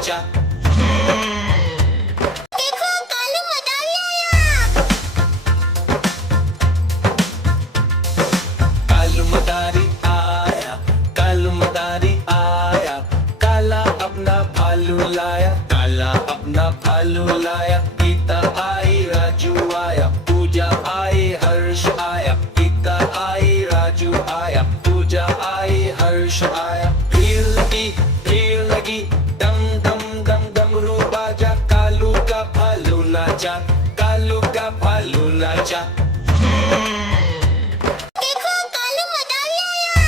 नाचा। देखो कालू मदारी आया। कालू मदारी आया, कालू मदारी आया, काला अपना भालू लाया, काला अपना भालू लाया। गीता आई राजू आया, पूजा आई हर्ष आया, गीता आई राजू आया, पूजा आई हर्ष आया। भीड़ लगी दम दम दम डमरू बाजा, कालू का भालू नाचा, कालू का भालू नाचा। देखो कालू मदारी आया।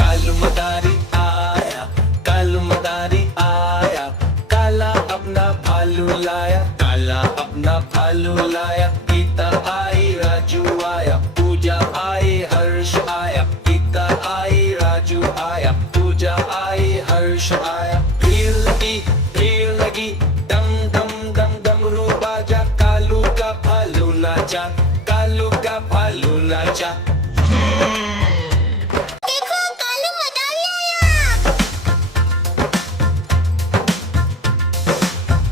कालू मदारी आया, कालू मदारी आया, काला अपना भालू लाया, काला अपना भालू लाया। गीता आई राजू आया, पूजा आई हर्ष आया, गीता आई राजू आया, पूजा आई हर्ष आया। भीड़ लगी दम दम दम डमरू बाजा, कालू का भालू नाचा, कालू का भालू नाचा। देखो कालू मदारी आया।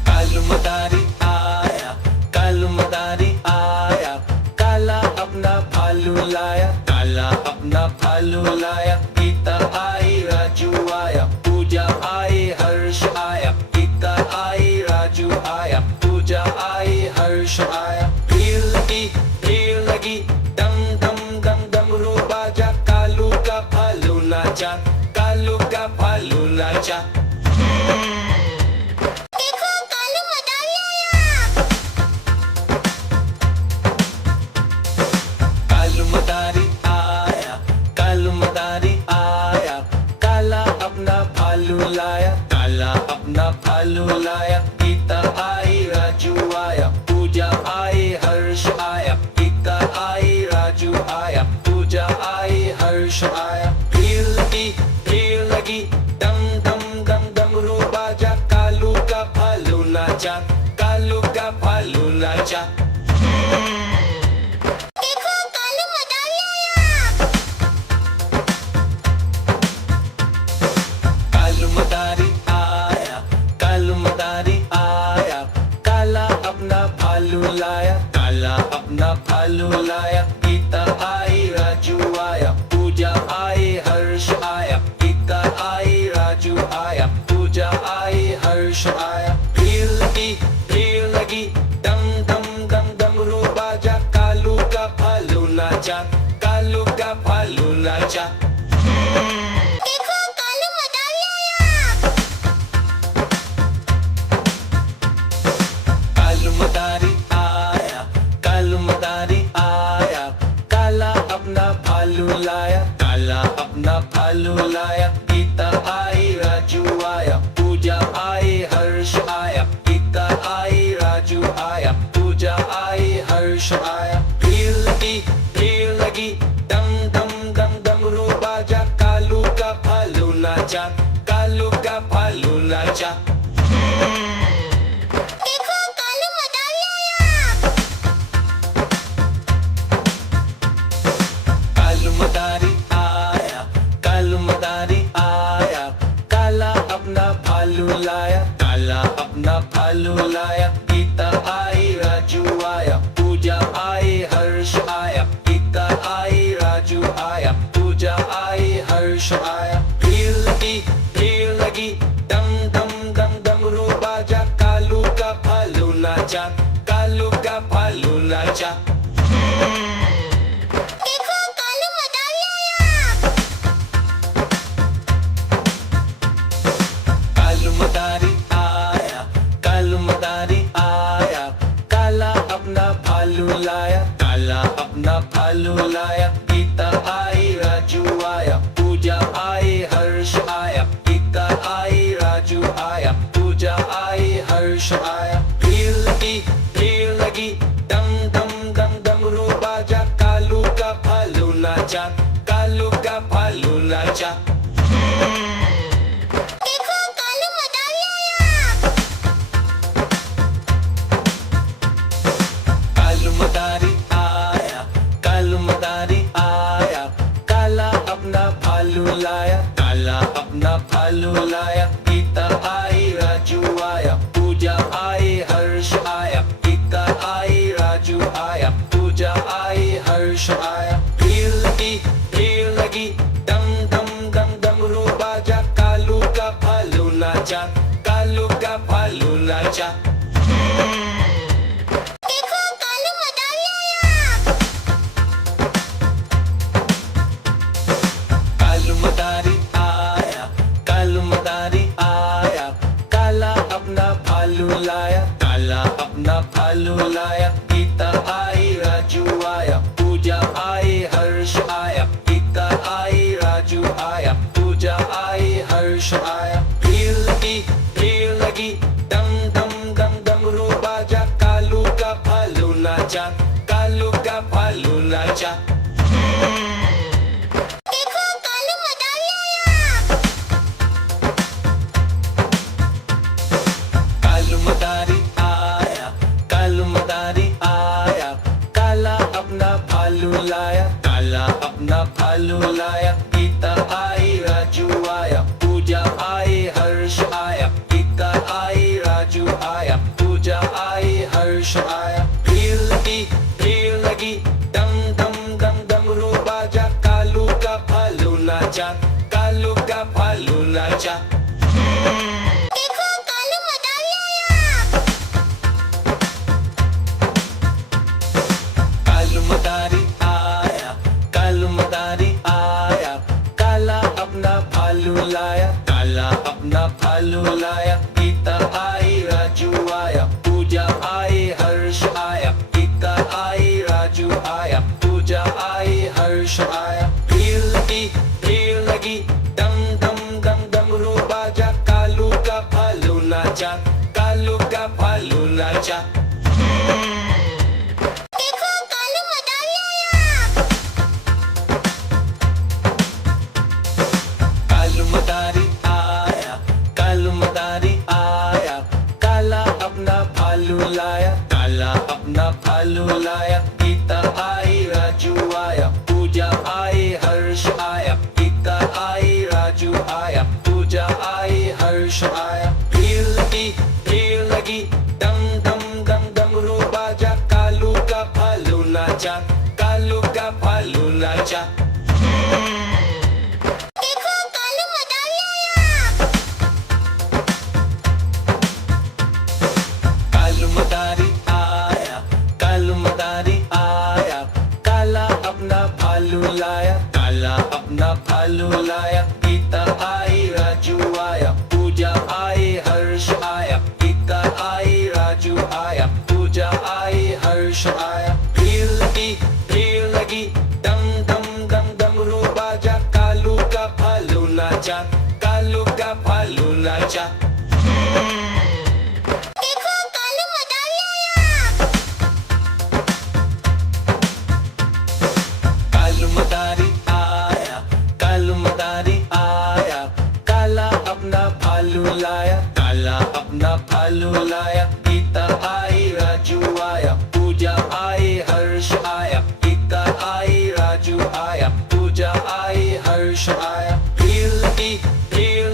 कालू मदारी आया, कालू मदारी आया, काला अपना भालू लाया, काला अपना भालू लाया। गीता आई राजू आया, पूजा आई हर्ष आया, गीता आई राजू आया, पूजा आई हर्ष आया। भीड़ लगी दम दम दम डमरू बाजा, कालू का भालू नाचा, कालू का भालू नाचा। देखो कालू मदारी आया। कालू मदारी आया, कालू मदारी आया, काला अपना भालू लाया, काला अपना भालू लाया। गीता आई राजू आया, पूजा आई हर्ष आया, गीता आई राजू आया, पूजा आई हर्ष आया। भीड़ लगी दम दम दम डमरू बाजा, कालू का भालू नाचा, कालू का भालू नाचा। देखो कालू मदारी आया। कालू मदारी आया, कालू मदारी आया, काला अपना भालू लाया, काला अपना भालू लाया। गीता आई राजू आया, पूजा आई हर्ष आया, गीता आई राजू आया, पूजा आई हर्ष आया। भीड़ लगी दम दम दम डमरू बाजा, कालू का भालू नाचा, कालू का भालू नाचा। देखो कालू मदारी आया। कालू मदारी आया, कालू मदारी आया, काला अपना भालू लाया, काला अपना भालू लाया। गीता आई राजू आया, पूजा आई हर्ष आया, गीता आई राजू आया, पूजा आई हर्ष आया। भीड़ लगी दम दम दम डमरू बाजा, कालू का भालू नाचा, कालू का भालू नाचा। देखो कालू मदारी आया। कालू मदारी आया, कालू मदारी आया, काला अपना भालू लाया, काला अपना भालू लाया। गीता आई राजू आया, पूजा आई हर्ष आया, गीता आई राजू आया, पूजा आई हर्ष आया। भीड़ लगी दम दम दम डमरू बाजा, कालू का भालू नाचा, कालू का भालू नाचा। देखो कालू मदारी आया। कालू मदारी आया, कालू मदारी आया, काला अपना भालू लाया, काला अपना भालू लाया। गीता आई राजू आया, पूजा आई हर्ष आया, गीता आई राजू आया, पूजा आई हर्ष आया। भीड़ लगी दम दम दम डमरू बाजा, कालू का भालू नाचा, कालू का भालू नाचा। देखो कालू मदारी आया। कालू मदारी आया, कालू मदारी आया, काला अपना भालू लाया, भालू लाया, गीता आई राजू आया, पूजा आई हर्ष आया, गीता आई राजू आया, पूजा आई हर्ष आया। भीड़ लगी, डम डम डम डमरू बाजा, कालू का भालू नाचा, कालू का भालू नाचा। देखो कालू मदारी आया। कालू मदारी आया, कालू मदारी आया, काला अपना भालू लाया, काला अपना भालू लाया, गीता आई राजू आया, पूजा आई हर्ष आया, गीता आई राजू आया, पूजा आई हर्ष आया। भीड़ लगी, डम डम डम डमरू बाजा, कालू का भालू नाचा, कालू का भालू नाचा। देखो कालू मदारी आया। कालू मदारी आया, कालू मदारी आया, काला अपना भालू लाया, काला अपना भालू लाया, गीता आई राजू आया, पूजा आई हर्ष आया, गीता आई राजू आया, पूजा आई हर्ष आया। भीड़ लगी, डम डम डम डमरू बाजा, कालू का भालू नाचा, कालू का भालू नाचा। देखो कालू मदारी आया। कालू मदारी आया, कालू मदारी आया, काला अपना भालू लाया, काला अपना भालू लाया, गीता आई राजू आया, पूजा आई हर्ष आया, गीता आई राजू आया, पूजा आई हर्ष आया। भीड़ लगी, डम डम डम डमरू बाजा, कालू का भालू नाचा, कालू का भालू नाचा। देखो कालू मदारी आया। कालू मदारी आया, कालू मदारी आया, काला अपना भालू लाया, काला अपना भालू लाया, गीता आई राजू आया, पूजा आई हर्ष आया, गीता आई राजू आया, पूजा आई हर्ष आया। भीड़ लगी, डम डम डम डमरू बाजा, कालू का भालू नाचा, कालू का भालू नाचा। देखो कालू मदारी आया। कालू मदारी आया, कालू मदारी आया, काला अपना भालू लाया, काला अपना भालू लाया, गीता आई राजू आया, पूजा आई हर्ष आया, गीता आई राजू आया, पूजा आई हर्ष आया। भीड़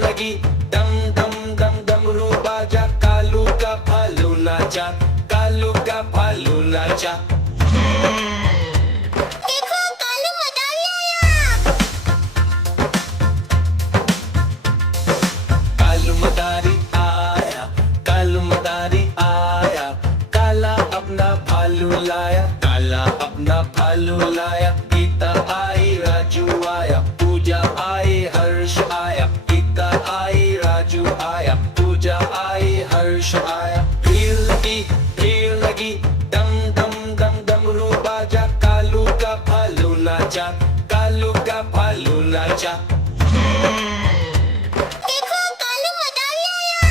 लगी, डम डम डम डमरू बाजा, कालू का भालू नाचा, कालू का भालू नाचा। देखो कालू मदारी आया। कालू मदारी आया, कालू मदारी आया, काला अपना भालू लाया, काला अपना भालू लाया, गीता आई राजू आया, पूजा आई हर्ष आया, गीता आई राजू आया, पूजा आई हर्ष आया। भीड़ लगी, डम डम डम डमरू बाजा, कालू का भालू नाचा, कालू का भालू नाचा। देखो कालू मदारी आया।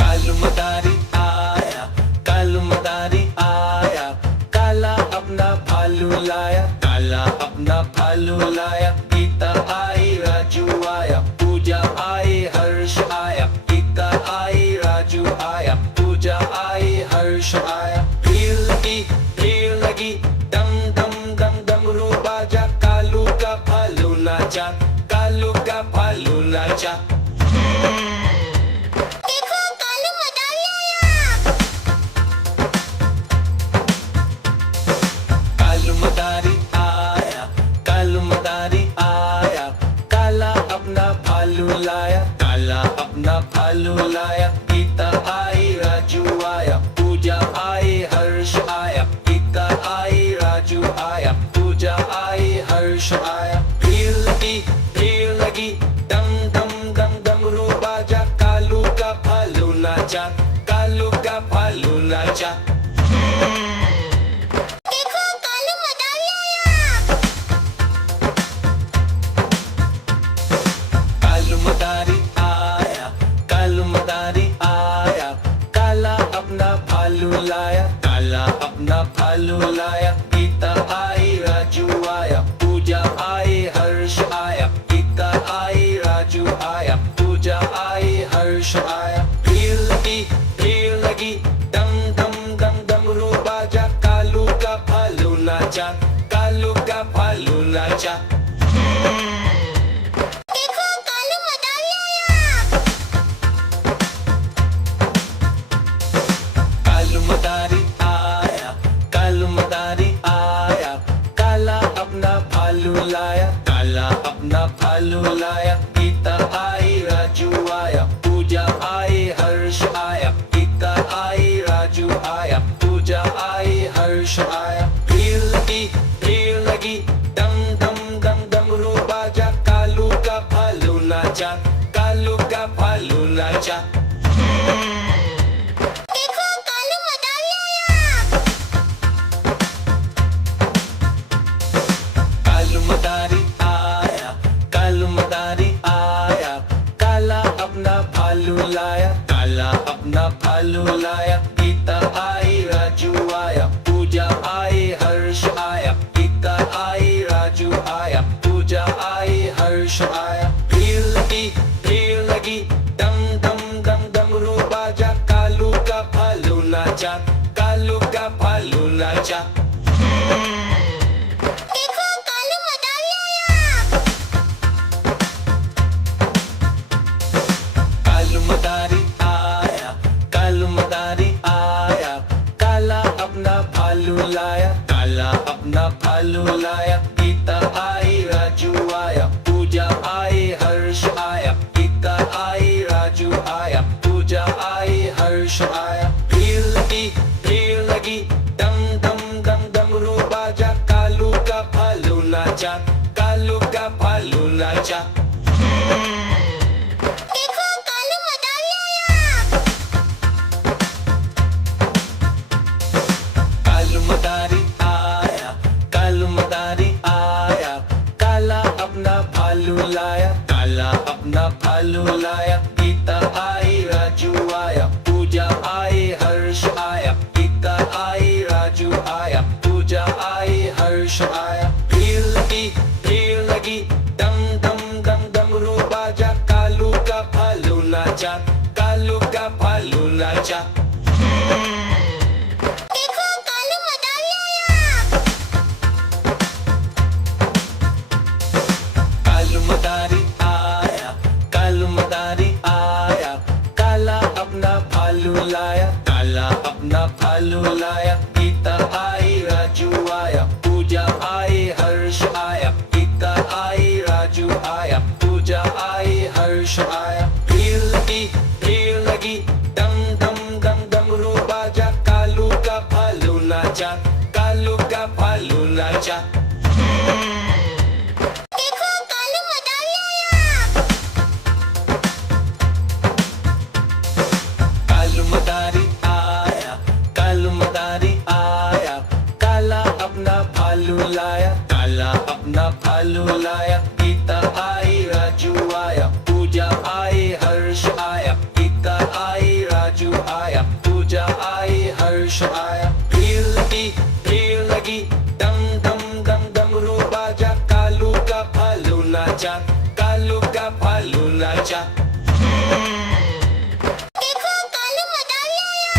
कालू मदारी आया, कालू मदारी आया, काला अपना भालू लाया, काला अपना भालू लाया, गीता आई राजू आया, पूजा आई हर्ष आया, गीता आई राजू आया, पूजा आई हर्ष आया। भीड़ लगी, डम डम डम डमरू बाजा, कालू का भालू नाचा, कालू का भालू नाचा। देखो कालू मदारी आया। कालू मदारी आया, कालू मदारी आया, काला अपना भालू लाया, काला अपना भालू लाया, गीता आई राजू आया, पूजा आई हर्ष आया, गीता आई राजू आया, पूजा आई हर्ष आया। भीड़ लगी, भालू लाया, गीता आई राजू आया, पूजा आई हर्ष आया, गीता आई राजू आया, पूजा आई हर्ष आया। भीड़ लगी, डम डम डम डमरू बाजा, कालू का भालू नाचा, कालू का भालू नाचा। देखो कालू मदारी आया। कालू मदारी आया, कालू मदारी आया, काला अपना भालू लाया, काला अपना भालू लाया, गीता आई राजू आया, पूजा आई हर्ष आया, गीता आई राजू आया, पूजा आई हर्ष आया। भीड़ लगी, डम डम डम डमरू बाजा, कालू का भालू नाचा, कालू का भालू नाचा। देखो कालू मदारी आया। कालू मदारी आया, कालू मदारी आया, काला अपना भालू लाया, काला अपना भालू लाया, गीता आई राजू आया, पूजा आई हर्ष आया, गीता आई राजू आया, पूजा आई हर्ष आया। भीड़ लगी, डम डम डम डमरू बाजा, कालू का भालू नाचा, कालू का भालू नाचा। देखो कालू मदारी आया। कालू मदारी आया, कालू मदारी आया, काला अपना भालू लाया, काला अपना भालू लाया, गीता आई राजू आया, पूजा आई हर्ष आया, गीता आई राजू आया, पूजा आई हर्ष आया। भीड़ लगी, डम डम डम डमरू बाजा, कालू का भालू नाचा, कालू का भालू नाचा। देखो कालू मदारी आया। कालू मदारी आया, कालू मदारी आया, काला अपना भालू लाया, काला अपना भालू लाया, गीता आई राजू आया, पूजा आई हर्ष आया, गीता आई राजू आया, पूजा आई हर्ष आया। भीड़ लगी, डम डम डम डमरू बाजा, कालू का भालू नाचा, कालू का भालू नाचा। देखो कालू मदारी आया। कालू मदारी आया, कालू मदारी आया, काला अपना भालू लाया, काला अपना भालू लाया, गीता आई राजू आया, पूजा आई हर्ष आया, गीता आई राजू आया, पूजा आई हर्ष आया। भीड़ लगी, डम डम डम डमरू बाजा, कालू का भालू नाचा, कालू का भालू नाचा। देखो कालू मदारी आया। कालू मदारी आया, कालू मदारी आया, काला अपना भालू लाया, काला अपना भालू लाया, गीता आई राजू आया, पूजा आई हर्ष आया, गीता आई राजू आया, पूजा आई हर्ष आया। भीड़ लगी, डम डम डम डमरू बाजा, कालू का भालू नाचा, कालू का भालू नाचा। देखो कालू मदारी आया।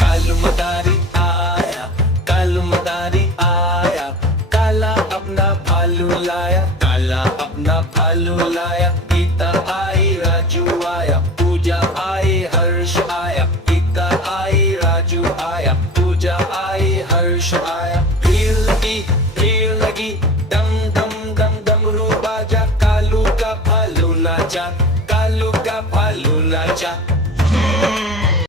कालू मदारी आया, कालू मदारी आया, काला अपना भालू लाया, काला अपना भालू लाया, गीता आई राजू आया, पूजा आई हर्ष आया,